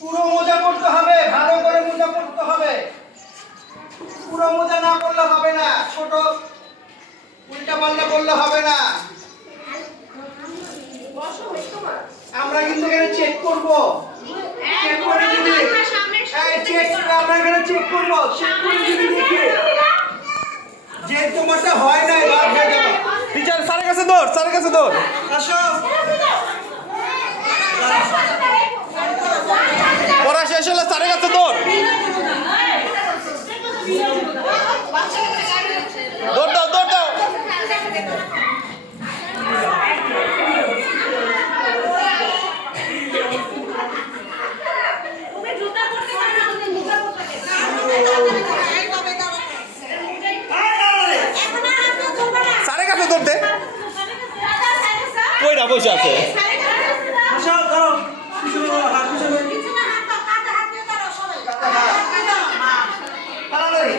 পুরো মোজা পড়তে হবে, ভালো করে মোজা পড়তে হবে। পুরো মোজা না পড়লে হবে না, ছোট উল্টা পাল্টা পড়লে হবে না। আমরা কিন্তু এখানে চেক করব, চেক করে দিবি। এই চেক আমরা এখানে চেক করব, চেক করে দিবি দেখি যে তোমারটা হয় নাই বাদ হয়ে যাবে। টিচার স্যারের কাছে দৌড়, স্যারের কাছে দৌড়। আসো, পড়া শেষ হলে স্যারের কাছে দৌড়। দৌড় দাও, দৌড় দাও। স্যারের কাছে দৌড় দে। কইরা বসে আছে। আসো, ধরো পিছনে হাত পিছনে তাড়াতাড়ি।